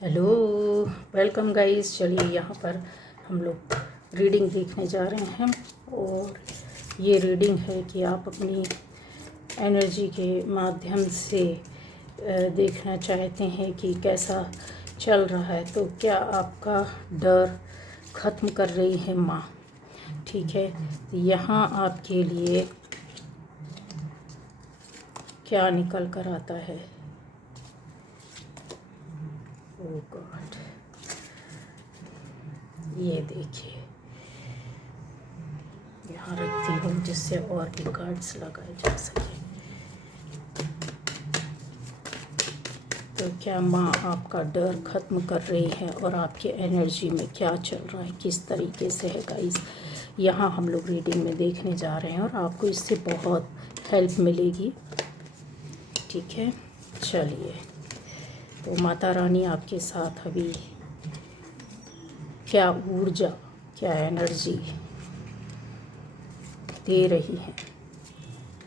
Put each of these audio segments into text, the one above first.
Hello, welcome guys. चलिए यहाँ पर हम लोग रीडिंग देखने जा रहे हैं और ये रीडिंग है कि आप अपनी एनर्जी के माध्यम से देखना चाहते हैं कि कैसा चल रहा है। तो क्या आपका डर ख़त्म कर रही है माँ? ठीक है, यहाँ आपके लिए क्या निकल कर आता है? ओह गॉड, ये देखिए, यहाँ रखती हूँ जिससे और भी कार्ड्स लगाए जा सके। तो क्या माँ आपका डर ख़त्म कर रही है और आपके एनर्जी में क्या चल रहा है, किस तरीके से है गाइस, यहाँ हम लोग रीडिंग में देखने जा रहे हैं और आपको इससे बहुत हेल्प मिलेगी। ठीक है, चलिए। तो माता रानी आपके साथ अभी क्या ऊर्जा, क्या एनर्जी दे रही है,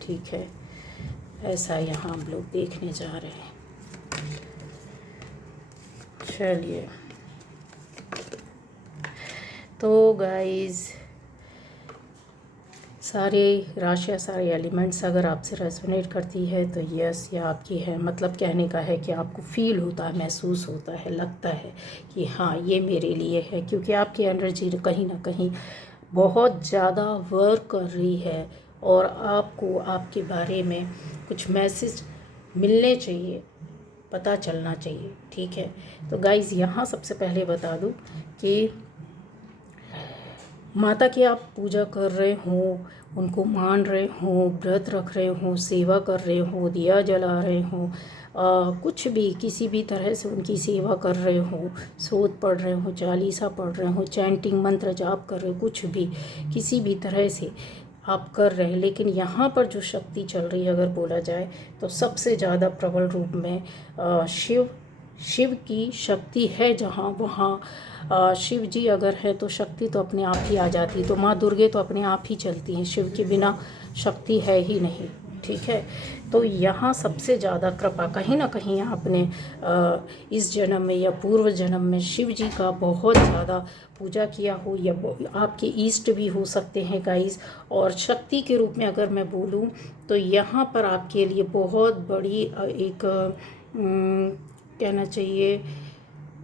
ठीक है, ऐसा यहाँ हम लोग देखने जा रहे हैं। चलिए, तो गाइस सारे राशियाँ, सारे एलिमेंट्स अगर आपसे रेजोनेट करती है तो यस, ये आपकी है। मतलब कहने का है कि आपको फील होता है, महसूस होता है, लगता है कि हाँ ये मेरे लिए है, क्योंकि आपकी एनर्जी कहीं ना कहीं बहुत ज़्यादा वर्क कर रही है और आपको आपके बारे में कुछ मैसेज मिलने चाहिए, पता चलना चाहिए। ठीक है, तो गाइज़ यहाँ सबसे पहले बता दूँ कि माता की आप पूजा कर रहे हो, उनको मान रहे हो, व्रत रख रहे हो, सेवा कर रहे हो, दिया जला रहे हो, कुछ भी किसी भी तरह से उनकी सेवा कर रहे हो, स्रोत पढ़ रहे हो, चालीसा पढ़ रहे हो, चैंटिंग मंत्र जाप कर रहे हो, कुछ भी किसी भी तरह से आप कर रहे हैं। लेकिन यहाँ पर जो शक्ति चल रही है, अगर बोला जाए तो सबसे ज़्यादा प्रबल रूप में शिव की शक्ति है। जहाँ वहाँ शिव जी अगर है तो शक्ति तो अपने आप ही आ जाती। तो माँ दुर्गे तो अपने आप ही चलती हैं, शिव के बिना शक्ति है ही नहीं। ठीक है, तो यहाँ सबसे ज़्यादा कृपा कहीं ना कहीं आपने इस जन्म में या पूर्व जन्म में शिव जी का बहुत ज़्यादा पूजा किया हो, या आपके ईष्ट भी हो सकते हैं गाइस। और शक्ति के रूप में अगर मैं बोलूँ तो यहाँ पर आपके लिए बहुत बड़ी एक कहना चाहिए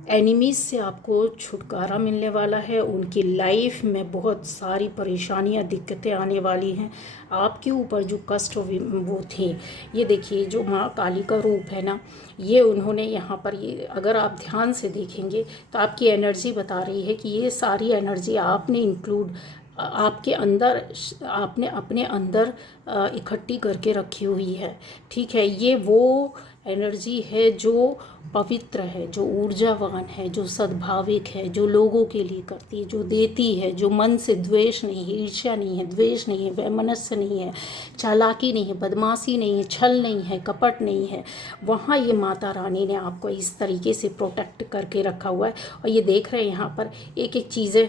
एनिमीज़ से आपको छुटकारा मिलने वाला है। उनकी लाइफ में बहुत सारी परेशानियां, दिक्कतें आने वाली हैं। आपके ऊपर जो कष्ट वो थी, ये देखिए जो माँ काली का रूप है ना, ये उन्होंने यहाँ पर, ये अगर आप ध्यान से देखेंगे तो आपकी एनर्जी बता रही है कि ये सारी एनर्जी आपने इंक्लूड आपके अंदर, आपने अपने अंदर इकट्ठी करके रखी हुई है। ठीक है, ये वो एनर्जी है जो पवित्र है, जो ऊर्जावान है, जो सद्भाविक है, जो लोगों के लिए करती है, जो देती है, जो मन से द्वेष नहीं है, ईर्ष्या नहीं है, द्वेष नहीं है, वैमनस्य नहीं है, चालाकी नहीं है, बदमाशी नहीं है, छल नहीं है, कपट नहीं है। वहाँ ये माता रानी ने आपको इस तरीके से प्रोटेक्ट करके रखा हुआ है। और ये देख रहे हैं यहाँ पर एक एक चीज़ें,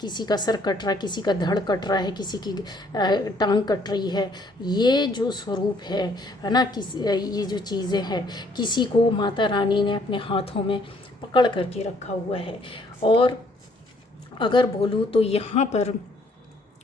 किसी का सर कट रहा है, किसी का धड़ कट रहा है, किसी की टांग कट रही है। ये जो स्वरूप है ना, ये जो चीज़ें हैं, किसी को माता रानी ने अपने हाथों में पकड़ करके रखा हुआ है। और अगर बोलूँ तो यहाँ पर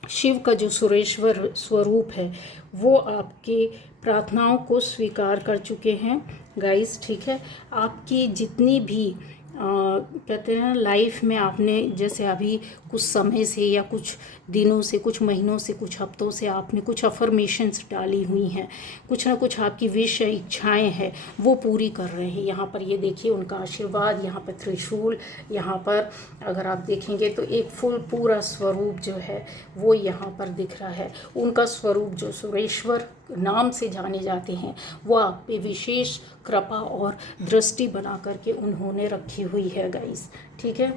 शिव का जो सुरेश्वर स्वरूप है वो आपके प्रार्थनाओं को स्वीकार कर चुके हैं गाइस। ठीक है, आपकी जितनी भी कहते हैं लाइफ में आपने, जैसे अभी कुछ समय से या कुछ दिनों से, कुछ महीनों से, कुछ हफ्तों से आपने कुछ अफर्मेशंस डाली हुई हैं, कुछ ना कुछ आपकी विश इच्छाएं हैं वो पूरी कर रहे हैं। यहाँ पर ये देखिए उनका आशीर्वाद, यहाँ पर त्रिशूल, यहाँ पर अगर आप देखेंगे तो एक फुल पूरा स्वरूप जो है वो यहाँ पर दिख रहा है। उनका स्वरूप जो सुरेश्वर नाम से जाने जाते हैं, वो आप पे विशेष कृपा और दृष्टि बना करके उन्होंने रखी हुई है गाइस। ठीक है,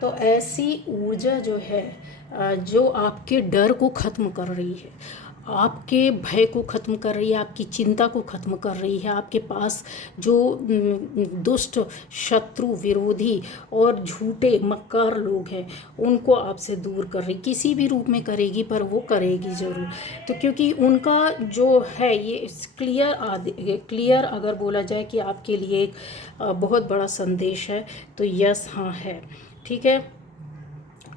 तो ऐसी ऊर्जा जो है जो आपके डर को ख़त्म कर रही है, आपके भय को ख़त्म कर रही है, आपकी चिंता को ख़त्म कर रही है। आपके पास जो दुष्ट शत्रु विरोधी और झूठे मक्कार लोग हैं उनको आपसे दूर कर रही, किसी भी रूप में करेगी पर वो करेगी ज़रूर। तो क्योंकि उनका जो है ये क्लियर अगर बोला जाए कि आपके लिए एक बहुत बड़ा संदेश है तो यस हाँ है। ठीक है,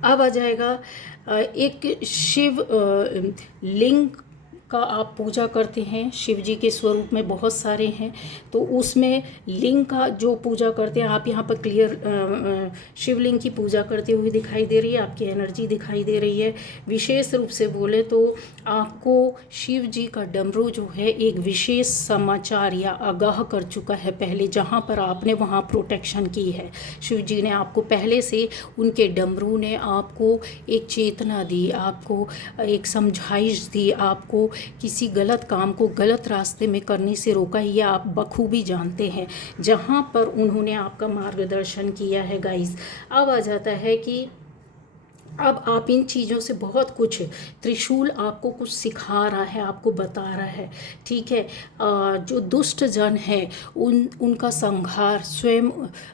अब आ जाएगा एक शिव लिंग का आप पूजा करते हैं। शिव जी के स्वरूप में बहुत सारे हैं, तो उसमें लिंग का जो पूजा करते हैं आप यहाँ पर क्लियर शिवलिंग की पूजा करते हुए दिखाई दे रही है, आपकी एनर्जी दिखाई दे रही है। विशेष रूप से बोले तो आपको शिव जी का डमरू जो है एक विशेष समाचार या आगाह कर चुका है पहले, जहाँ पर आपने वहाँ प्रोटेक्शन की है। शिव जी ने आपको पहले से, उनके डमरू ने आपको एक चेतना दी, आपको एक समझाइश दी, आपको किसी गलत काम को गलत रास्ते में करने से रोका, ये आप बखूबी जानते हैं, जहाँ पर उन्होंने आपका मार्गदर्शन किया है गाइस। अब आ जाता है कि अब आप इन चीज़ों से बहुत कुछ, त्रिशूल आपको कुछ सिखा रहा है, आपको बता रहा है। ठीक है, जो दुष्ट जन है उनका संहार स्वयं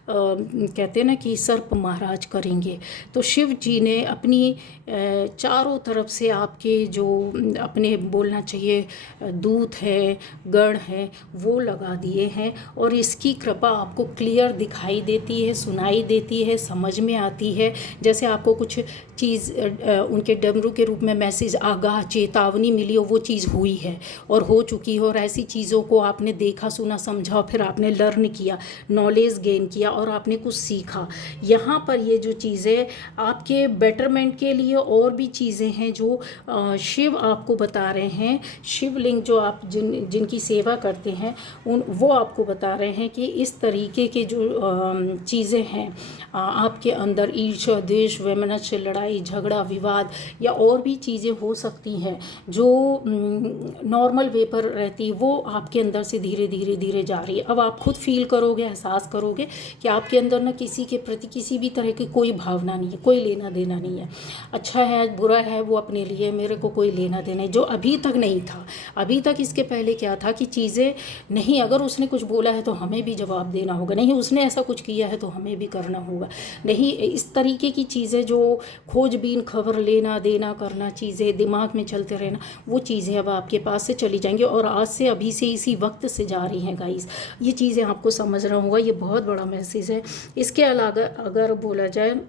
कहते हैं ना कि सर्प महाराज करेंगे। तो शिव जी ने अपनी चारों तरफ से आपके जो अपने बोलना चाहिए दूत हैं, गण हैं, वो लगा दिए हैं, और इसकी कृपा आपको क्लियर दिखाई देती है, सुनाई देती है, समझ में आती है। जैसे आपको कुछ चीज़ उनके डमरू के रूप में मैसेज, आगाह, चेतावनी मिली हो, वो चीज़ हुई है और हो चुकी है। और ऐसी चीज़ों को आपने देखा, सुना, समझा, फिर आपने लर्न किया, नॉलेज गेन किया और आपने कुछ सीखा। यहाँ पर ये जो चीज़ें आपके बेटरमेंट के लिए और भी चीज़ें हैं जो शिव आपको बता रहे हैं। शिवलिंग जो आप जिनकी सेवा करते हैं वो आपको बता रहे हैं कि इस तरीके के जो चीज़ें हैं आपके अंदर, ईर्ष्या, द्वेष, वैमनस्य, लड़ाई झगड़ा, विवाद या और भी चीज़ें हो सकती हैं जो नॉर्मल वे पर रहती, वो आपके अंदर से धीरे धीरे धीरे जा रही है। अब आप खुद फील करोगे, एहसास करोगे कि आपके अंदर ना किसी के प्रति किसी भी तरह की कोई भावना नहीं है, कोई लेना देना नहीं है। अच्छा है बुरा है वो अपने लिए, मेरे को कोई लेना देना है, जो अभी तक नहीं था। अभी तक इसके पहले क्या था कि चीज़ें नहीं, अगर उसने कुछ बोला है तो हमें भी जवाब देना होगा, नहीं उसने ऐसा कुछ किया है तो हमें भी करना होगा, नहीं इस तरीके की चीज़ें जो खोजबीन, खबर लेना देना करना, चीज़ें दिमाग में चलते रहना, वो चीज़ें अब आपके पास से चली जाएंगी और आज से, अभी से, इसी वक्त से जा रही हैं गाइस। ये चीज़ें आपको समझना होगा, ये बहुत बड़ा मैसेज है। इसके अलावा अगर बोला जाए,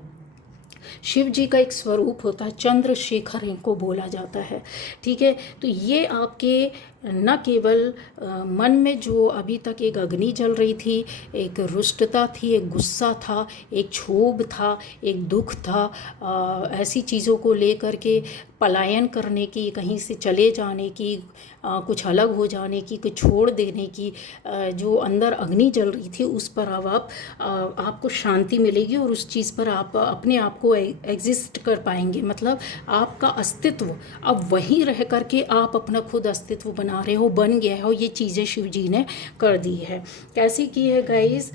शिव जी का एक स्वरूप होता है चंद्रशेखर, इनको बोला जाता है। ठीक है, तो ये आपके न केवल मन में जो अभी तक एक अग्नि जल रही थी, एक रुष्टता थी, एक गुस्सा था, एक क्षोभ था, एक दुख था, ऐसी चीज़ों को लेकर के पलायन करने की, कहीं से चले जाने की, कुछ अलग हो जाने की, कुछ छोड़ देने की, जो अंदर अग्नि जल रही थी उस पर अब आपको शांति मिलेगी और उस चीज़ पर आप अपने आप को एग्जिस्ट कर पाएंगे। मतलब आपका अस्तित्व अब वहीं रह करके आप अपना खुद अस्तित्व बना रहे हो, बन गया हो। ये चीज़ें शिव जी ने कर दी है। कैसी की है गाइस?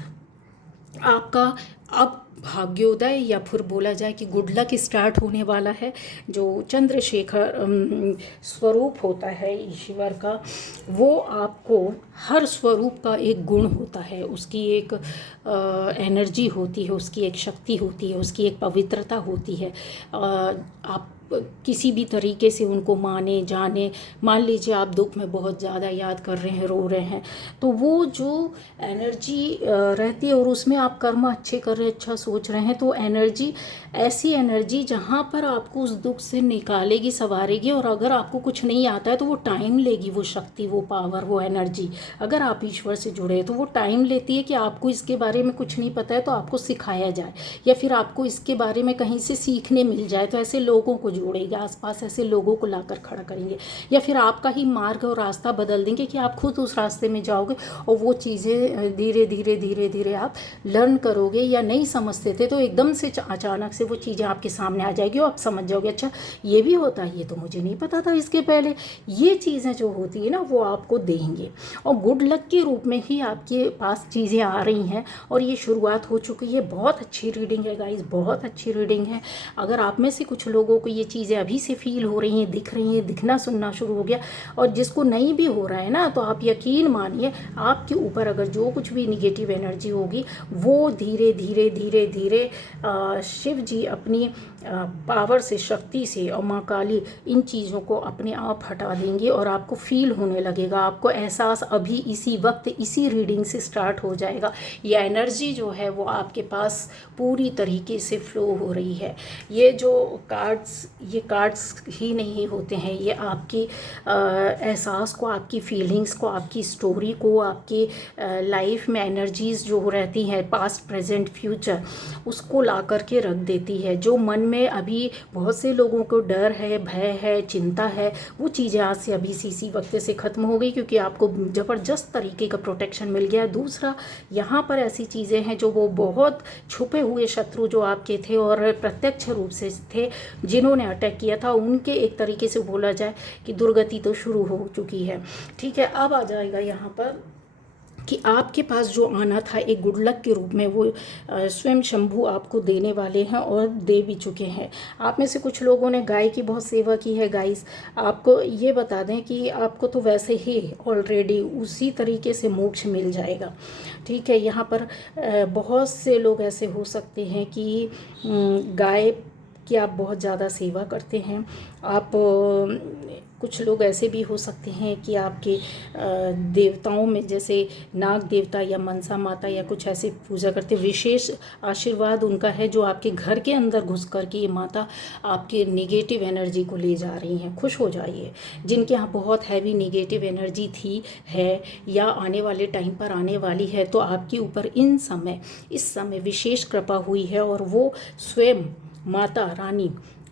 आपका अब भाग्योदय या फिर बोला जाए कि गुड लक स्टार्ट होने वाला है। जो चंद्रशेखर स्वरूप होता है ईश्वर का, वो आपको हर स्वरूप का एक गुण होता है, उसकी एक एनर्जी होती है, उसकी एक शक्ति होती है, उसकी एक पवित्रता होती है। आप किसी भी तरीके से उनको माने जाने, मान लीजिए आप दुख में बहुत ज़्यादा याद कर रहे हैं, रो रहे हैं, तो वो जो एनर्जी रहती है और उसमें आप कर्म अच्छे कर रहे हैं, अच्छा सोच रहे हैं, तो एनर्जी ऐसी एनर्जी जहाँ पर आपको उस दुख से निकालेगी, संवारेगी। और अगर आपको कुछ नहीं आता है तो वो टाइम लेगी, वो शक्ति, वो पावर, वो एनर्जी। अगर आप ईश्वर से जुड़े हैं तो वो टाइम लेती है कि आपको इसके बारे में कुछ नहीं पता है तो आपको सिखाया जाए, या फिर आपको इसके बारे में कहीं से सीखने मिल जाए, तो ऐसे लोगों को जोड़ेगा, आसपास ऐसे लोगों को लाकर खड़ा करेंगे, या फिर आपका ही मार्ग और रास्ता बदल देंगे कि आप खुद उस रास्ते में जाओगे और वो चीज़ें धीरे धीरे धीरे धीरे आप लर्न करोगे या नहीं समझ समझते थे, तो एकदम से अचानक से वो चीज़ें आपके सामने आ जाएगी और आप समझ जाओगे अच्छा ये भी होता है, ये तो मुझे नहीं पता था इसके पहले। ये चीज़ें जो होती है ना वो आपको देंगे, और गुड लक के रूप में ही आपके पास चीज़ें आ रही हैं और ये शुरुआत हो चुकी है। बहुत अच्छी रीडिंग है गाइस, बहुत अच्छी रीडिंग है। अगर आप में से कुछ लोगों को ये चीज़ें अभी से फील हो रही हैं, दिख रही हैं, दिखना सुनना शुरू हो गया, और जिसको नहीं भी हो रहा है ना, तो आप यकीन मानिए आपके ऊपर अगर जो कुछ भी निगेटिव एनर्जी होगी वो धीरे धीरे धीरे धीरे शिव जी अपनी पावर से, शक्ति से, और माँ काली इन चीज़ों को अपने आप हटा देंगे और आपको फील होने लगेगा, आपको एहसास अभी इसी वक्त इसी रीडिंग से स्टार्ट हो जाएगा। ये एनर्जी जो है वो आपके पास पूरी तरीके से फ्लो हो रही है। ये जो कार्ड्स, ये कार्ड्स ही नहीं होते हैं, ये आपकी एहसास को, आपकी फीलिंग्स को, आपकी स्टोरी को, आपकी लाइफ में एनर्जीज़ जो रहती हैं पास्ट प्रेजेंट फ्यूचर, उसको ला करके रख देती है। जो मन में अभी बहुत से लोगों को डर है, भय है, चिंता है, वो चीज़ें आज से अभी से इसी वक्त से ख़त्म हो गई, क्योंकि आपको ज़बरदस्त तरीके का प्रोटेक्शन मिल गया। दूसरा, यहाँ पर ऐसी चीज़ें हैं जो वो बहुत छुपे हुए शत्रु जो आपके थे और प्रत्यक्ष रूप से थे जिन्होंने अटैक किया था, उनके एक तरीके से बोला जाए कि दुर्गति तो शुरू हो चुकी है। ठीक है, अब आ जाएगा यहाँ पर कि आपके पास जो आना था एक गुड लक के रूप में, वो स्वयं शंभू आपको देने वाले हैं और दे भी चुके हैं। आप में से कुछ लोगों ने गाय की बहुत सेवा की है गाइस। आपको ये बता दें कि आपको तो वैसे ही ऑलरेडी उसी तरीके से मोक्ष मिल जाएगा। ठीक है, यहाँ पर बहुत से लोग ऐसे हो सकते हैं कि गाय कि आप बहुत ज़्यादा सेवा करते हैं। आप कुछ लोग ऐसे भी हो सकते हैं कि आपके देवताओं में जैसे नाग देवता या मनसा माता या कुछ ऐसे पूजा करते, विशेष आशीर्वाद उनका है जो आपके घर के अंदर घुस कर के ये माता आपके निगेटिव एनर्जी को ले जा रही हैं। खुश हो जाइए। जिनके यहाँ बहुत हैवी निगेटिव एनर्जी थी, है या आने वाले टाइम पर आने वाली है, तो आपके ऊपर इस समय विशेष कृपा हुई है और वो स्वयं माता रानी,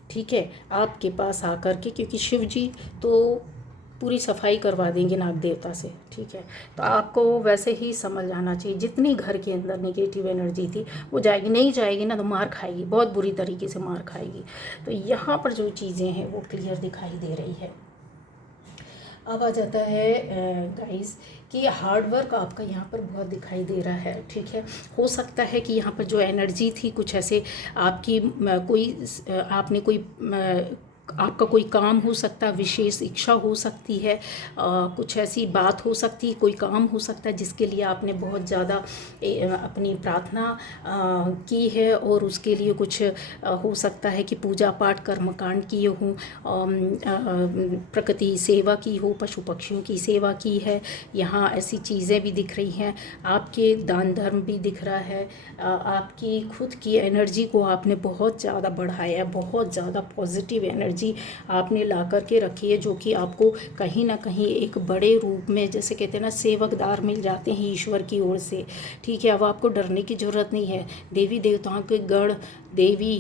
ठीक है, आपके पास आकर के, क्योंकि शिव जी तो पूरी सफाई करवा देंगे नाग देवता से। ठीक है, तो आपको वैसे ही समझ आना चाहिए जितनी घर के अंदर नेगेटिव एनर्जी थी वो जाएगी, नहीं जाएगी ना तो मार खाएगी, बहुत बुरी तरीके से मार खाएगी। तो यहाँ पर जो चीज़ें हैं वो क्लियर दिखाई दे रही है। अब आ जाता है गाइस कि हार्डवर्क आपका यहाँ पर बहुत दिखाई दे रहा है। ठीक है, हो सकता है कि यहाँ पर जो एनर्जी थी कुछ ऐसे आपकी आपका कोई काम हो सकता है, विशेष इच्छा हो सकती है, कुछ ऐसी बात हो सकती है, कोई काम हो सकता है जिसके लिए आपने बहुत ज़्यादा अपनी प्रार्थना की है और उसके लिए कुछ हो सकता है कि पूजा पाठ कर्मकांड किए हों, प्रकृति सेवा की हो, पशु पक्षियों की सेवा की है। यहाँ ऐसी चीज़ें भी दिख रही हैं, आपके दान धर्म भी दिख रहा है, आपकी खुद की एनर्जी को आपने बहुत ज़्यादा बढ़ाया, बहुत ज़्यादा पॉजिटिव एनर्जी आपने ला कर के रखी है, जो कि आपको कहीं ना कहीं एक बड़े रूप में, जैसे कहते हैं ना, सेवकदार मिल जाते हैं ईश्वर की ओर से। ठीक है, अब आपको डरने की ज़रूरत नहीं है। देवी देवताओं के गण देवी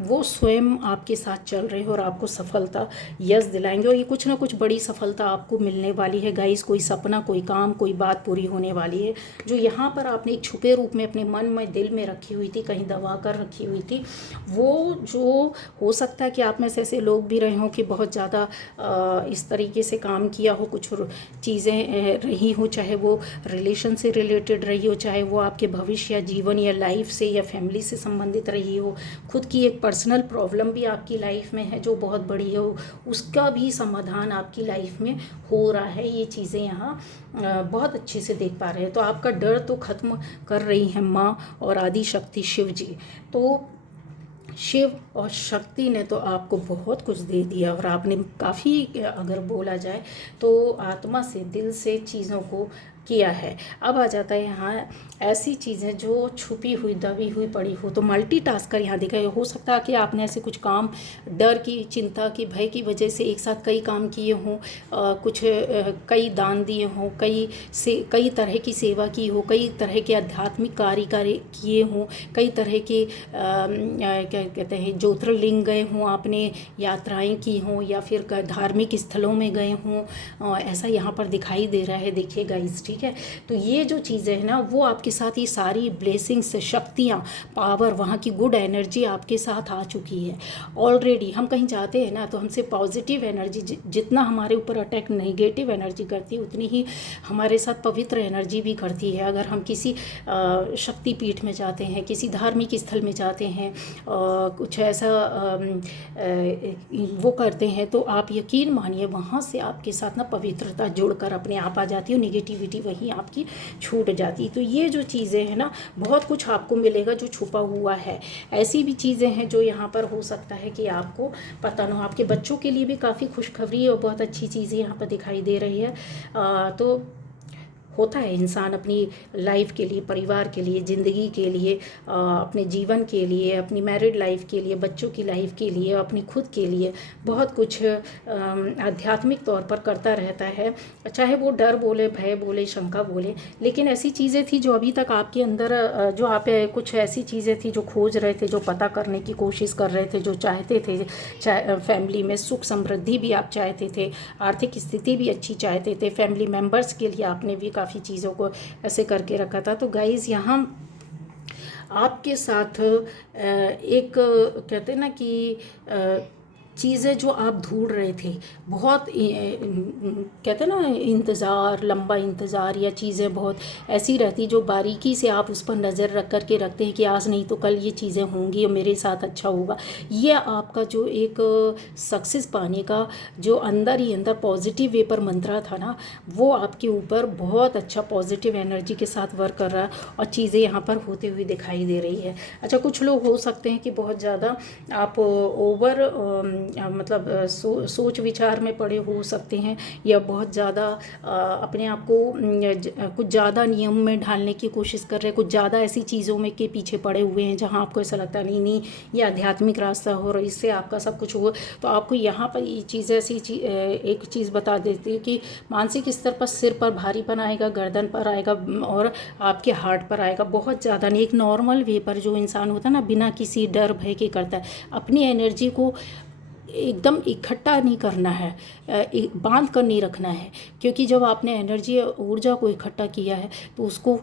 वो स्वयं आपके साथ चल रहे हैं और आपको सफलता यश दिलाएंगे, और ये कुछ ना कुछ बड़ी सफलता आपको मिलने वाली है गाइस। कोई सपना, कोई काम, कोई बात पूरी होने वाली है जो यहाँ पर आपने एक छुपे रूप में अपने मन में, दिल में रखी हुई थी, कहीं दबा कर रखी हुई थी। वो जो हो सकता है कि आप में से ऐसे लोग भी रहे हों कि बहुत ज़्यादा इस तरीके से काम किया हो, कुछ चीज़ें रही हो, चाहे वो रिलेशन से रिलेटेड रही हो, चाहे वो आपके भविष्य या जीवन या लाइफ से या फैमिली से संबंधित रही हो, खुद की एक पर्सनल प्रॉब्लम भी आपकी लाइफ में है जो बहुत बड़ी है, उसका भी समाधान आपकी लाइफ में हो रहा है। ये चीज़ें यहाँ बहुत अच्छे से देख पा रहे हैं। तो आपका डर तो ख़त्म कर रही हैं माँ और आदि शक्ति शिव जी। तो शिव और शक्ति ने तो आपको बहुत कुछ दे दिया और आपने काफ़ी, अगर बोला जाए तो आत्मा से, दिल से चीज़ों को किया है। अब आ जाता है यहाँ ऐसी चीज़ें जो छुपी हुई, दबी हुई पड़ी हो, तो मल्टीटास्कर यहाँ दिखा। हो सकता है कि आपने ऐसे कुछ काम डर की, चिंता की, भय की वजह से एक साथ कई काम किए हों, कुछ कई दान दिए हों, कई तरह की सेवा की हो, कई तरह के आध्यात्मिक कार्य किए हों, कई तरह के क्या कहते हैं ज्योतिर्लिंग गए हों, आपने यात्राएं की हों या फिर धार्मिक स्थलों में गए हों, ऐसा यहाँ पर दिखाई दे रहा है। देखिए गाइस, ठीक ठीक है। तो ये जो चीज़ें हैं ना, वो आपके साथ ये सारी ब्लेसिंग्स, शक्तियाँ, पावर, वहाँ की गुड एनर्जी आपके साथ आ चुकी है ऑलरेडी। हम कहीं जाते हैं ना तो हमसे पॉजिटिव एनर्जी जितना हमारे ऊपर अटैक नेगेटिव एनर्जी करती है, उतनी ही हमारे साथ पवित्र एनर्जी भी करती है। अगर हम किसी शक्तिपीठ में जाते हैं, किसी धार्मिक स्थल में जाते हैं, कुछ ऐसा वो करते हैं, तो आप यकीन मानिए वहाँ से आपके साथ ना पवित्रता जुड़कर अपने आप आ जाती है, नेगेटिविटी वहीं आपकी छूट जाती है। तो ये जो चीज़ें हैं ना, बहुत कुछ आपको मिलेगा जो छुपा हुआ है। ऐसी भी चीज़ें हैं जो यहाँ पर हो सकता है कि आपको पता ना हो। आपके बच्चों के लिए भी काफ़ी खुशखबरी और बहुत अच्छी चीज़ें यहाँ पर दिखाई दे रही है। तो होता है इंसान अपनी लाइफ के लिए, परिवार के लिए, ज़िंदगी के लिए, अपने जीवन के लिए, अपनी मैरिड लाइफ के लिए, बच्चों की लाइफ के लिए, अपनी खुद के लिए बहुत कुछ आध्यात्मिक तौर पर करता रहता है। चाहे वो डर बोले, भय बोले, शंका बोले, लेकिन ऐसी चीज़ें थी जो अभी तक आपके अंदर जो आप कुछ ऐसी चीज़ें थी जो खोज रहे थे, जो पता करने की कोशिश कर रहे थे, जो चाहते थे। फैमिली में सुख समृद्धि भी आप चाहते थे, आर्थिक स्थिति भी अच्छी चाहते थे, फैमिली मेम्बर्स के लिए आपने भी काफ़ी चीज़ों को ऐसे करके रखा था। तो गाइज़ यहाँ आपके साथ एक कहते हैं ना कि चीज़ें जो आप ढूंढ रहे थे, बहुत कहते हैं ना इंतज़ार, लंबा इंतज़ार, या चीज़ें बहुत ऐसी रहती जो बारीकी से आप उस पर नज़र रख कर के रखते हैं कि आज नहीं तो कल ये चीज़ें होंगी और मेरे साथ अच्छा होगा। ये आपका जो एक सक्सेस पाने का जो अंदर ही अंदर पॉजिटिव वे पर मंत्रा था ना, वो आपके ऊपर बहुत अच्छा पॉजिटिव एनर्जी के साथ वर्क कर रहा है और चीज़ें यहाँ पर होते हुए दिखाई दे रही है। अच्छा, कुछ लोग हो सकते हैं कि बहुत ज़्यादा आप ओवर मतलब सोच विचार में पड़े हो सकते हैं, या बहुत ज़्यादा अपने आप को कुछ ज़्यादा नियम में ढालने की कोशिश कर रहे हैं, कुछ ज़्यादा ऐसी चीज़ों में के पीछे पड़े हुए हैं जहां आपको ऐसा लगता नहीं नहीं ये आध्यात्मिक रास्ता हो और इससे आपका सब कुछ हो। तो आपको यहाँ पर ये चीज़ ऐसी एक चीज़ बता देती है कि मानसिक स्तर पर सिर पर भारीपन आएगा, गर्दन पर आएगा और आपके हार्ट पर आएगा, बहुत ज़्यादा नहीं। एक नॉर्मल वे पर जो इंसान होता है ना, बिना किसी डर भय के करता है, अपनी एनर्जी को एकदम इकट्ठा नहीं करना है, बांध कर नहीं रखना है, क्योंकि जब आपने एनर्जी ऊर्जा को इकट्ठा किया है तो उसको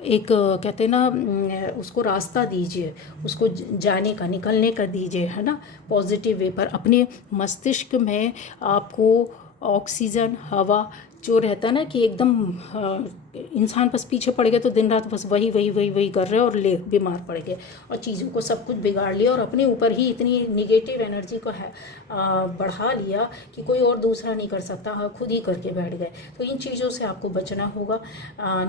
एक कहते हैं ना उसको रास्ता दीजिए, उसको जाने का, निकलने का दीजिए, है ना, पॉजिटिव वे पर। अपने मस्तिष्क में आपको ऑक्सीजन, हवा जो रहता है ना कि एकदम इंसान बस पीछे पड़ गया तो दिन रात बस वही वही वही वही कर रहे हैं और बीमार पड़ गए और चीज़ों को सब कुछ बिगाड़ लिया और अपने ऊपर ही इतनी निगेटिव एनर्जी को है बढ़ा लिया कि कोई और दूसरा नहीं कर सकता, हाँ खुद ही करके बैठ गए। तो इन चीज़ों से आपको बचना होगा,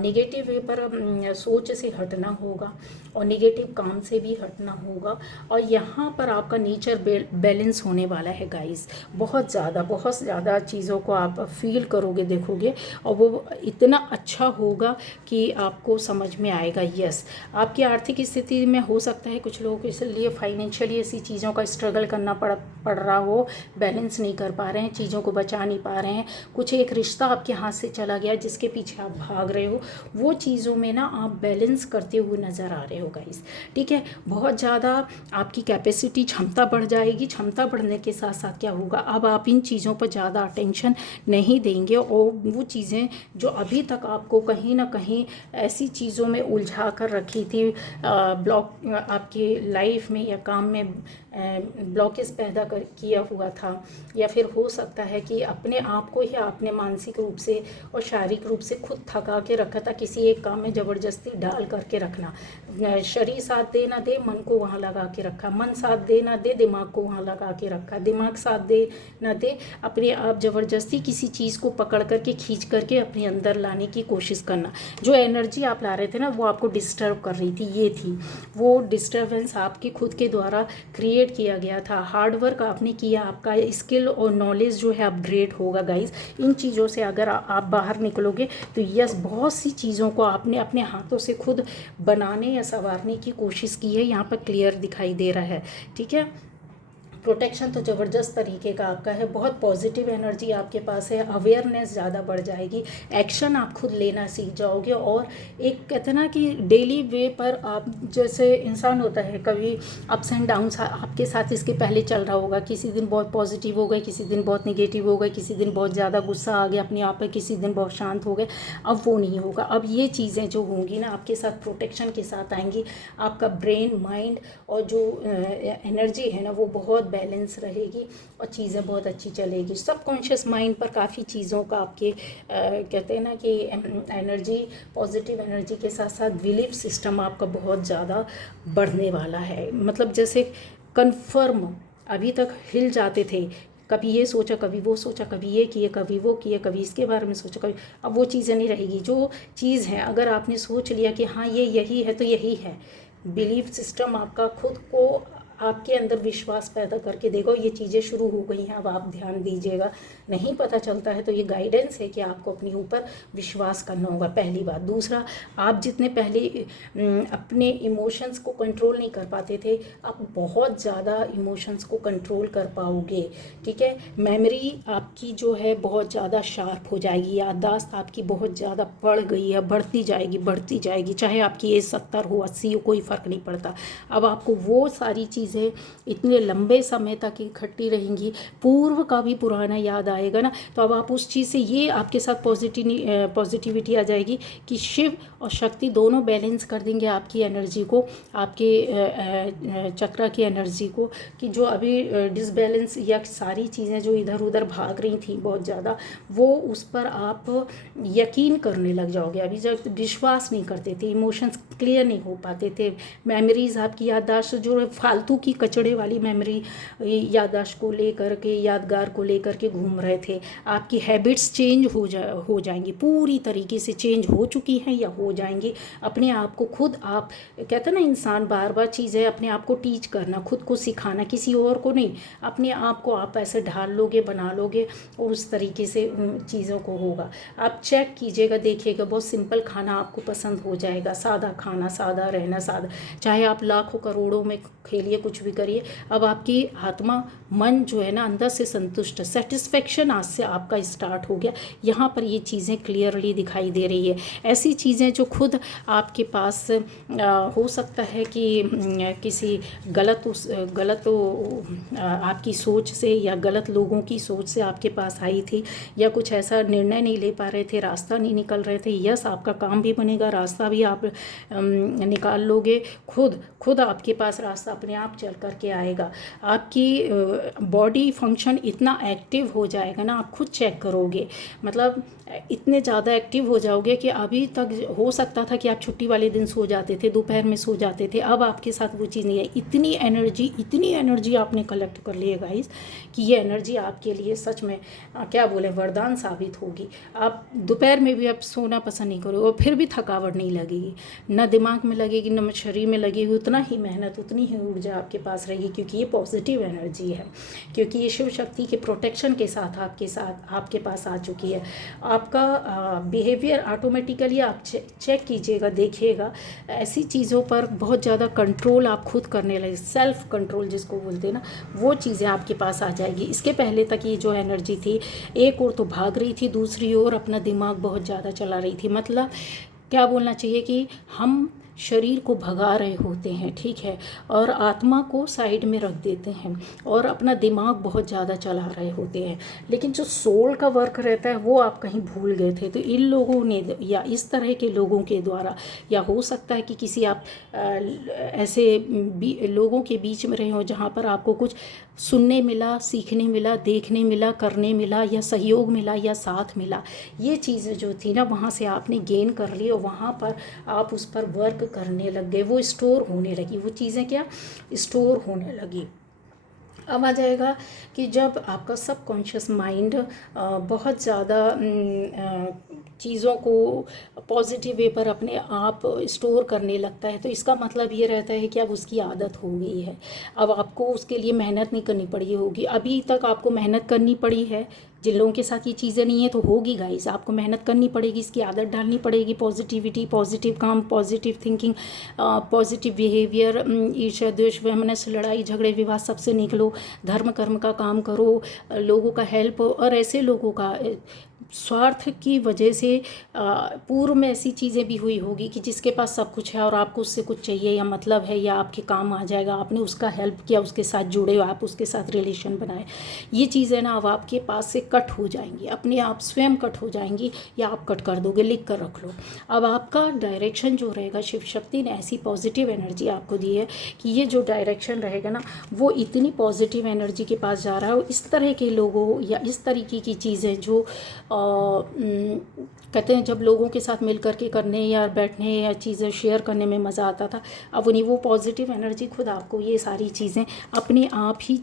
निगेटिव वे पर सोच से हटना होगा और निगेटिव काम से भी हटना होगा। और यहाँ पर आपका नेचर बैलेंस होने वाला है गाइस, बहुत ज़्यादा चीज़ों को आप फील करोगे, देखोगे, और वो इतना अच्छा होगा कि आपको समझ में आएगा। यस, आपकी आर्थिक स्थिति में हो सकता है कुछ लोगों के लिए फाइनेंशियली ऐसी चीज़ों का स्ट्रगल करना पड़ रहा हो, बैलेंस नहीं कर पा रहे हैं, चीज़ों को बचा नहीं पा रहे हैं, कुछ एक रिश्ता आपके हाथ से चला गया जिसके पीछे आप भाग रहे हो, वो चीज़ों में ना आप बैलेंस करते हुए नज़र आ रहे हो गाइस, ठीक है। बहुत ज़्यादा आपकी कैपेसिटी, क्षमता बढ़ जाएगी। क्षमता बढ़ने के साथ साथ क्या होगा, अब आप इन चीज़ों पर ज़्यादा अटेंशन नहीं देंगे और वो चीज़ें जो अभी तक आपको कहीं ना कहीं ऐसी चीज़ों में उलझा कर रखी थी, ब्लॉक आपकी लाइफ में या काम में ब्लॉकेज पैदा किया हुआ था, या फिर हो सकता है कि अपने आप को ही आपने मानसिक रूप से और शारीरिक रूप से खुद थका के रखा था, किसी एक काम में ज़बरदस्ती डाल करके रखना, शरीर साथ दे ना दे मन को वहाँ लगा के रखा, मन साथ दे ना दे दिमाग को वहाँ लगा के रखा, दिमाग साथ दे ना दे अपने आप ज़बरदस्ती किसी चीज़ को पकड़ करके खींच करके अपने अंदर लाने की कोशिश करना। जो एनर्जी आप ला रहे थे ना वो आपको डिस्टर्ब कर रही थी, ये थी वो डिस्टर्बेंस आपके खुद के द्वारा क्रिएट किया गया था। हार्ड वर्क आपने किया, आपका स्किल और नॉलेज जो है अपग्रेड होगा गाइस। इन चीज़ों से अगर आप बाहर निकलोगे तो यस, बहुत सी चीज़ों को आपने अपने हाथों से खुद बनाने या संवारने की कोशिश की है, यहाँ पर क्लियर दिखाई दे रहा है, ठीक है। प्रोटेक्शन तो ज़बरदस्त तरीके का आपका है, बहुत पॉजिटिव एनर्जी आपके पास है, अवेयरनेस ज़्यादा बढ़ जाएगी, एक्शन आप खुद लेना सीख जाओगे। और एक कहते हैं ना कि डेली वे पर आप जैसे इंसान होता है, कभी अप्स एंड डाउन्स आपके साथ इसके पहले चल रहा होगा, किसी दिन बहुत पॉजिटिव हो गए, किसी दिन बहुत निगेटिव हो गए, किसी दिन बहुत ज़्यादा गुस्सा आ गया अपने आप पर, किसी दिन बहुत शांत हो गए। अब वो नहीं होगा। अब ये चीज़ें जो होंगी ना आपके साथ प्रोटेक्शन के साथ आएंगी, आपका ब्रेन, माइंड और जो एनर्जी है ना वो बहुत बैलेंस रहेगी और चीज़ें बहुत अच्छी चलेगी। सबकॉन्शियस माइंड पर काफ़ी चीज़ों का आपके कहते हैं ना कि एनर्जी, पॉजिटिव एनर्जी के साथ साथ बिलीफ सिस्टम आपका बहुत ज़्यादा बढ़ने वाला है। मतलब जैसे कन्फर्म अभी तक हिल जाते थे, कभी ये सोचा, कभी वो सोचा, कभी ये किए, कभी वो किए, कभी इसके बारे में सोचा, कभी, अब वो चीज़ें नहीं रहेगी। जो चीज़ है अगर आपने सोच लिया कि हाँ ये यही है तो यही है, बिलीफ सिस्टम आपका खुद को आपके अंदर विश्वास पैदा करके देखो ये चीज़ें शुरू हो गई हैं। अब आप ध्यान दीजिएगा, नहीं पता चलता है तो ये गाइडेंस है कि आपको अपने ऊपर विश्वास करना होगा, पहली बात। दूसरा, आप जितने पहले अपने इमोशंस को कंट्रोल नहीं कर पाते थे, आप बहुत ज़्यादा इमोशंस को कंट्रोल कर पाओगे, ठीक है। मेमोरी आपकी जो है बहुत ज़्यादा शार्प हो जाएगी, याददाश्त आपकी बहुत ज़्यादा बढ़ गई है, बढ़ती जाएगी, चाहे आपकी एज 70 हो, 80 हो, कोई फ़र्क नहीं पड़ता। अब आपको वो सारी चीज़ें इतने लंबे समय तक इकट्ठी रहेंगी, पूर्व का भी पुराना याद आएगा ना, तो अब आप उस चीज़ से ये आपके साथ पॉजिटिविटी आ जाएगी कि शिव और शक्ति दोनों बैलेंस कर देंगे आपकी एनर्जी को, आपके चक्र की एनर्जी को, कि जो अभी डिसबैलेंस या सारी चीज़ें जो इधर उधर भाग रही थी बहुत ज़्यादा, वो उस पर आप यकीन करने लग जाओगे। अभी जब विश्वास नहीं करते थे, इमोशंस क्लियर नहीं हो पाते थे, मेमोरीज आपकी याददाश्त जो है फालतू की कचड़े वाली मेमोरी याददाश्त को लेकर के, यादगार को लेकर के घूम रहे थे, आपकी हैबिट्स चेंज हो जाएंगी, पूरी तरीके से चेंज हो चुकी हैं या हो जाएंगी। अपने आप को खुद, आप कहते हैं ना इंसान बार बार चीज़ें अपने आप को टीच करना, खुद को सिखाना, किसी और को नहीं, अपने आप को आप ऐसे ढाल लोगे, बना लोगे और उस तरीके से उन चीज़ों को होगा। आप चेक कीजिएगा, देखिएगा, बहुत सिंपल खाना आपको पसंद हो जाएगा, सादा खाना, सादा रहना, सादा, चाहे आप लाखों करोड़ों में खेलिए, कुछ भी करिए, अब आपकी आत्मा, मन जो है ना अंदर से संतुष्ट है, सेटिस्फेक्शन आज से आपका स्टार्ट हो गया। यहाँ पर ये चीज़ें क्लियरली दिखाई दे रही है। ऐसी चीज़ें जो खुद आपके पास हो सकता है कि किसी गलत आपकी सोच से या गलत लोगों की सोच से आपके पास आई थी, या कुछ ऐसा निर्णय नहीं ले पा रहे थे, रास्ता नहीं निकल रहे थे। यस, आपका काम भी बनेगा, रास्ता भी आप निकाल लोगे, खुद आपके पास रास्ता अपने आप चल करके आएगा। आपकी बॉडी फंक्शन इतना एक्टिव हो जाएगा ना, आप खुद चेक करोगे, मतलब इतने ज़्यादा एक्टिव हो जाओगे कि अभी तक हो सकता था कि आप छुट्टी वाले दिन सो जाते थे, दोपहर में सो जाते थे, अब आपके साथ वो चीज़ नहीं है। इतनी एनर्जी आपने कलेक्ट कर ली है गाइस, कि ये एनर्जी आपके लिए सच में क्या बोले, वरदान साबित होगी। आप दोपहर में भी आप सोना पसंद नहीं करोगे और फिर भी थकावट नहीं लगेगी, ना दिमाग में लगेगी, ना शरीर में लगेगी, उतना ही मेहनत, उतनी ही ऊर्जा आपके पास रहेगी, क्योंकि ये पॉजिटिव एनर्जी है, क्योंकि ये शिव शक्ति के प्रोटेक्शन के साथ आपके पास आ चुकी है। आपका बिहेवियर ऑटोमेटिकली आप चेक कीजिएगा, देखिएगा, ऐसी चीज़ों पर बहुत ज़्यादा कंट्रोल आप खुद करने लगे, सेल्फ कंट्रोल जिसको बोलते हैं ना, वो चीज़ें आपके पास आ जाएगी। इसके पहले तक ये जो एनर्जी थी, एक ओर तो भाग रही थी, दूसरी ओर अपना दिमाग बहुत ज़्यादा चला रही थी। मतलब क्या बोलना चाहिए कि हम शरीर को भगा रहे होते हैं, ठीक है, और आत्मा को साइड में रख देते हैं और अपना दिमाग बहुत ज़्यादा चला रहे होते हैं, लेकिन जो सोल का वर्क रहता है वो आप कहीं भूल गए थे। तो इन लोगों ने या इस तरह के लोगों के द्वारा, या हो सकता है कि किसी आप ऐसे लोगों के बीच में रहे हो जहाँ पर आपको कुछ सुनने मिला, सीखने मिला, देखने मिला, करने मिला, या सहयोग मिला, या साथ मिला। ये चीज़ें जो थी ना वहाँ से आपने गेन कर ली और वहाँ पर आप उस पर वर्क करने लग गए, वो स्टोर होने लगी, वो चीज़ें क्या स्टोर होने लगी। अब आ जाएगा कि जब आपका सबकॉन्शियस माइंड बहुत ज़्यादा चीज़ों को पॉजिटिव वे पर अपने आप स्टोर करने लगता है, तो इसका मतलब ये रहता है कि अब उसकी आदत हो गई है। अब आपको उसके लिए मेहनत नहीं करनी पड़ी होगी। अभी तक आपको मेहनत करनी पड़ी है, जिन लोगों के साथ ये चीज़ें नहीं है तो होगी गाइस, आपको मेहनत करनी पड़ेगी, इसकी आदत डालनी पड़ेगी, पॉजिटिविटी, पॉजिटिव काम, पॉजिटिव थिंकिंग, पॉजिटिव बिहेवियर, ईर्ष्या द्वेष वैमनस्य, लड़ाई झगड़े विवाद सबसे निकलो, धर्म कर्म का काम करो, लोगों का हेल्प, और ऐसे लोगों का स्वार्थ की वजह से पूर्व में ऐसी चीज़ें भी हुई होगी कि जिसके पास सब कुछ है और आपको उससे कुछ चाहिए या मतलब है या आपके काम आ जाएगा, आपने उसका हेल्प किया, उसके साथ जुड़े, आप उसके साथ रिलेशन बनाए, ये चीज़ें ना अब आपके पास से कट हो जाएंगी, अपने आप स्वयं कट हो जाएंगी या आप कट कर दोगे, लिख कर रख लो। अब आपका डायरेक्शन जो रहेगा, शिव शक्ति ने ऐसी पॉजिटिव एनर्जी आपको दी है कि ये जो डायरेक्शन रहेगा ना वो इतनी पॉजिटिव एनर्जी के पास जा रहा है, इस तरह के लोगों या इस तरीके की चीज़ें जो कहते हैं जब लोगों के साथ मिल करके करने या बैठने या चीज़ें शेयर करने में मज़ा आता था, अब उन्हीं वो पॉजिटिव एनर्जी खुद आपको ये सारी चीज़ें अपने आप ही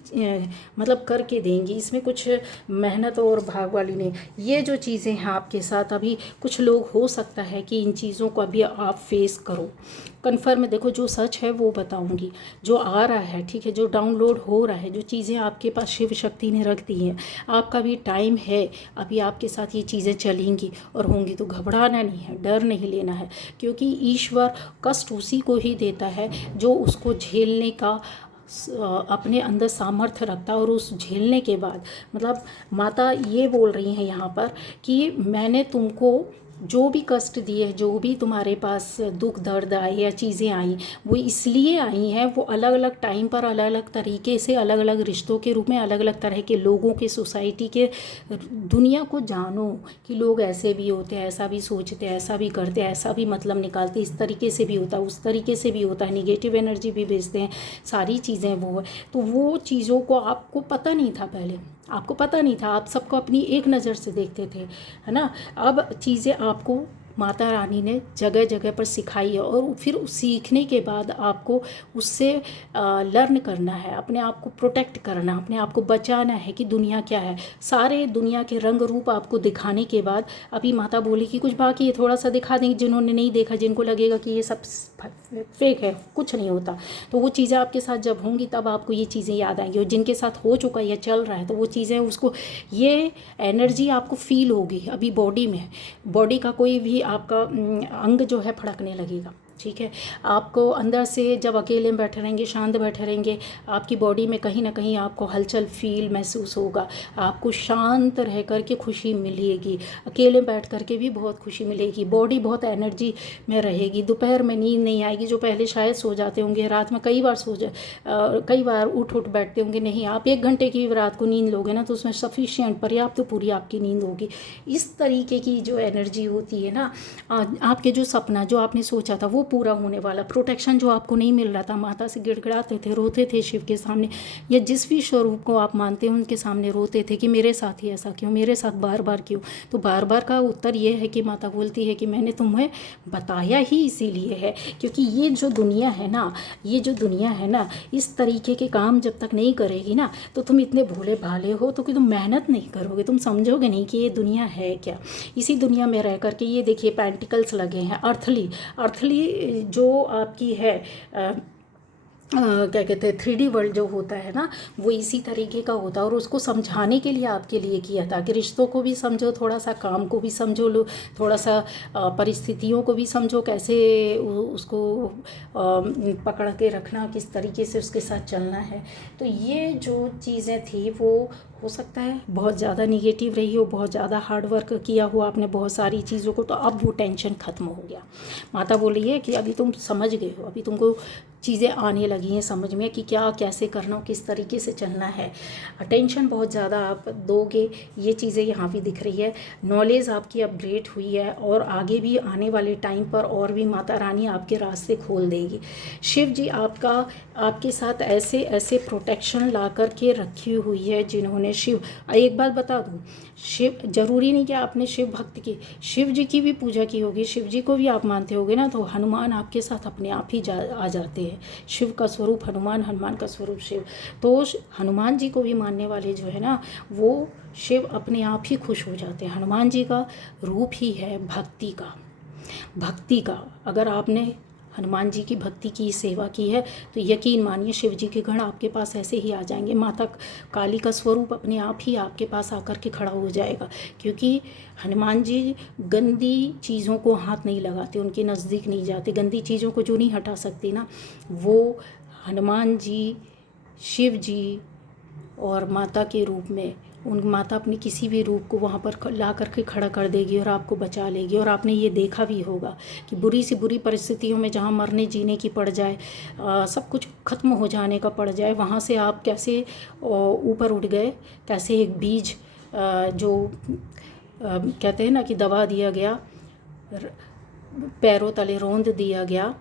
मतलब करके देंगी, इसमें कुछ मेहनत और भाग वाली नहीं। ये जो चीज़ें हैं आपके साथ, अभी कुछ लोग हो सकता है कि इन चीज़ों को अभी आप फेस करो, कन्फर्म देखो जो सच है वो बताऊंगी, जो आ रहा है ठीक है, जो डाउनलोड हो रहा है, जो चीज़ें आपके पास शिव शक्ति ने रख दी हैं, आपका भी टाइम है, अभी आपके साथ ये चीज़ें चलेंगी और होंगी, तो घबराना नहीं है, डर नहीं लेना है, क्योंकि ईश्वर कष्ट उसी को ही देता है जो उसको झेलने का अपने अंदर सामर्थ्य रखता है, और उस झेलने के बाद मतलब माता ये बोल रही हैं यहाँ पर कि मैंने तुमको जो भी कष्ट दिए, जो भी तुम्हारे पास दुख दर्द आए या चीज़ें आई, वो इसलिए आई हैं, वो अलग अलग टाइम पर अलग अलग तरीके से अलग अलग रिश्तों के रूप में अलग अलग तरह के लोगों के, सोसाइटी के, दुनिया को जानो कि लोग ऐसे भी होते हैं, ऐसा भी सोचते हैं, ऐसा भी करते हैं, ऐसा भी मतलब निकालते, इस तरीके से भी होता है, उस तरीके से भी होता है, निगेटिव एनर्जी भी भेजते हैं, सारी चीज़ें वो है। तो वो चीज़ों को आपको पता नहीं था, पहले आपको पता नहीं था, आप सबको अपनी एक नज़र से देखते थे, है ना। अब चीज़ें आपको माता रानी ने जगह जगह पर सिखाई है, और फिर सीखने के बाद आपको उससे लर्न करना है, अपने आप को प्रोटेक्ट करना, अपने आप को बचाना है कि दुनिया क्या है, सारे दुनिया के रंग रूप आपको दिखाने के बाद अभी माता बोली कि कुछ बाकी है, थोड़ा सा दिखा देंगे, जिन्होंने नहीं देखा, जिनको लगेगा कि ये सब फेक है, कुछ नहीं होता, तो वो चीज़ें आपके साथ जब होंगी तब आपको ये चीज़ें याद आएंगी, और जिनके साथ हो चुका या चल रहा है तो वो चीज़ें उसको, ये एनर्जी आपको फील होगी अभी बॉडी में, बॉडी का कोई भी आपका अंग जो है फड़कने लगेगा, ठीक है। आपको अंदर से जब अकेले में बैठे रहेंगे, शांत बैठे रहेंगे, आपकी बॉडी में कहीं ना कहीं आपको हलचल फील महसूस होगा, आपको शांत रह कर के खुशी मिलेगी, अकेले बैठ कर के भी बहुत खुशी मिलेगी, बॉडी बहुत एनर्जी में रहेगी, दोपहर में नींद नहीं आएगी, जो पहले शायद सो जाते होंगे, रात में कई बार कई बार उठ बैठते होंगे, नहीं, आप 1 घंटे की रात को नींद लोगे ना तो उसमें सफिशिएंट, पर्याप्त तो पूरी आपकी नींद होगी। इस तरीके की जो एनर्जी होती है ना, आपके जो सपना जो आपने सोचा था वो पूरा होने वाला, प्रोटेक्शन जो आपको नहीं मिल रहा था, माता से गिड़गिड़ाते थे, रोते थे शिव के सामने, या जिस भी स्वरूप को आप मानते हो उनके सामने रोते थे कि मेरे साथ ही ऐसा क्यों, मेरे साथ बार बार क्यों, तो बार बार का उत्तर ये है कि माता बोलती है कि मैंने तुम्हें बताया ही इसीलिए है, क्योंकि ये जो दुनिया है ना, ये जो दुनिया है ना, इस तरीके के काम जब तक नहीं करेगी ना, तो तुम इतने भोले भाले हो तो कि तुम मेहनत नहीं करोगे, तुम समझोगे नहीं कि ये दुनिया है क्या। इसी दुनिया में रह करके ये देखिए पेंटिकल्स लगे हैं, अर्थली जो आपकी है क्या कहते हैं 3D वर्ल्ड जो होता है ना, वो इसी तरीके का होता है, और उसको समझाने के लिए आपके लिए किया था कि रिश्तों को भी समझो, थोड़ा सा काम को भी समझो, लो थोड़ा सा परिस्थितियों को भी समझो, कैसे उसको पकड़ के रखना, किस तरीके से उसके साथ चलना है। तो ये जो चीज़ें थी वो हो सकता है बहुत ज़्यादा निगेटिव रही हो, बहुत ज़्यादा हार्ड वर्क किया हो आपने बहुत सारी चीज़ों को, तो अब वो टेंशन ख़त्म हो गया। माता बोली है कि अभी तुम समझ गए हो, अभी तुमको चीज़ें आने लगी हैं समझ में कि क्या कैसे करना हो, किस तरीके से चलना है। अटेंशन बहुत ज़्यादा आप दोगे, ये चीज़ें यहाँ भी दिख रही है। नॉलेज आपकी अपग्रेड हुई है, और आगे भी आने वाले टाइम पर और भी माता रानी आपके रास्ते खोल देगी। शिव जी आपके साथ ऐसे ऐसे प्रोटेक्शन ला कर के रखी हुई है जिन्होंने शिव, एक बात बता दूँ, शिव जरूरी नहीं कि आपने शिव भक्त की, शिव जी की भी पूजा की होगी, शिव जी को भी आप मानते होगे ना, तो हनुमान आपके साथ अपने आप ही आ जाते हैं। शिव का स्वरूप हनुमान, हनुमान का स्वरूप शिव, तो हनुमान जी को भी मानने वाले जो है ना, वो शिव अपने आप ही खुश हो जाते हैं। हनुमान जी का रूप ही है भक्ति का, भक्ति का। अगर आपने हनुमान जी की भक्ति की, सेवा की है, तो यकीन मानिए शिव जी के गण आपके पास ऐसे ही आ जाएंगे। माता काली का स्वरूप अपने आप ही आपके पास आकर के खड़ा हो जाएगा, क्योंकि हनुमान जी गंदी चीज़ों को हाथ नहीं लगाते, उनके नज़दीक नहीं जाते। गंदी चीज़ों को जो नहीं हटा सकती ना, वो हनुमान जी, शिव जी और माता के रूप में, उन माता अपने किसी भी रूप को वहाँ पर ला करके खड़ा कर देगी और आपको बचा लेगी। और आपने ये देखा भी होगा कि बुरी से बुरी परिस्थितियों में जहाँ मरने जीने की पड़ जाए, सब कुछ खत्म हो जाने का पड़ जाए, वहाँ से आप कैसे ऊपर उठ गए, कैसे एक बीज जो कहते हैं ना कि दबा दिया गया, पैरों तले रौंद दिया गया,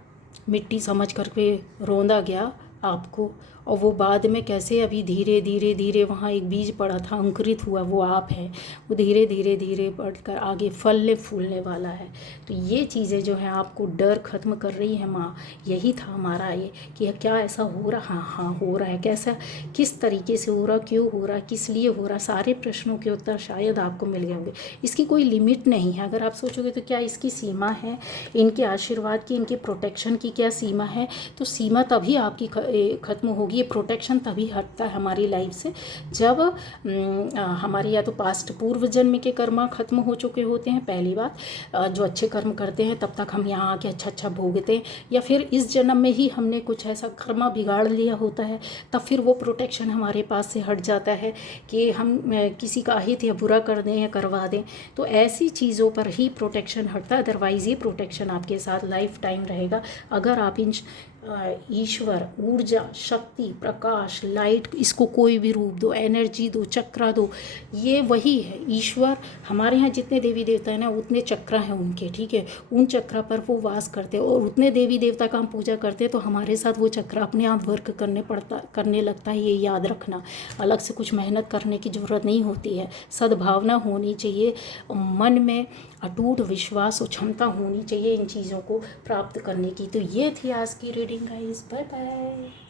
मिट्टी समझ करके रौंदा गया आपको, और वो बाद में कैसे अभी धीरे धीरे धीरे वहाँ एक बीज पड़ा था, अंकुरित हुआ, वो आप हैं। वो धीरे धीरे धीरे बढ़कर आगे फलने फूलने वाला है। तो ये चीज़ें जो है आपको डर ख़त्म कर रही है माँ। यही था हमारा ये कि क्या ऐसा हो रहा, हाँ हो रहा है, कैसा, किस तरीके से हो रहा, क्यों हो रहा, किस लिए हो रहा, सारे प्रश्नों के उत्तर शायद आपको मिल गए होंगे। इसकी कोई लिमिट नहीं है। अगर आप सोचोगे तो क्या इसकी सीमा है, इनके आशीर्वाद की, इनके प्रोटेक्शन की क्या सीमा है, तो सीमा तभी आपकी ख़त्म होगी। ये प्रोटेक्शन तभी हटता है हमारी लाइफ से जब हमारी या तो पास्ट पूर्व जन्म के कर्म ख़त्म हो चुके होते हैं, पहली बात, जो अच्छे कर्म करते हैं तब तक हम यहाँ आके अच्छा अच्छा भोगते हैं, या फिर इस जन्म में ही हमने कुछ ऐसा कर्म बिगाड़ लिया होता है, तब फिर वो प्रोटेक्शन हमारे पास से हट जाता है कि हम किसी का अहित या बुरा कर दें या करवा दें। तो ऐसी चीज़ों पर ही प्रोटेक्शन हटता है, अदरवाइज़ ये प्रोटेक्शन आपके साथ लाइफ टाइम रहेगा। अगर आप इन ईश्वर, ऊर्जा, शक्ति, प्रकाश, लाइट, इसको कोई भी रूप दो, एनर्जी दो, चक्र दो, ये वही है ईश्वर। हमारे यहाँ जितने देवी देवता हैं ना, उतने चक्र हैं उनके, ठीक है, उन चक्र पर वो वास करते हैं, और उतने देवी देवता का हम पूजा करते हैं तो हमारे साथ वो चक्र अपने आप वर्क करने लगता है। ये याद रखना, अलग से कुछ मेहनत करने की ज़रूरत नहीं होती है। सद्भावना होनी चाहिए, मन में अटूट विश्वास और क्षमता होनी चाहिए इन चीज़ों को प्राप्त करने की। तो ये थी आज की रीडिंग गाइस, बाय बाय।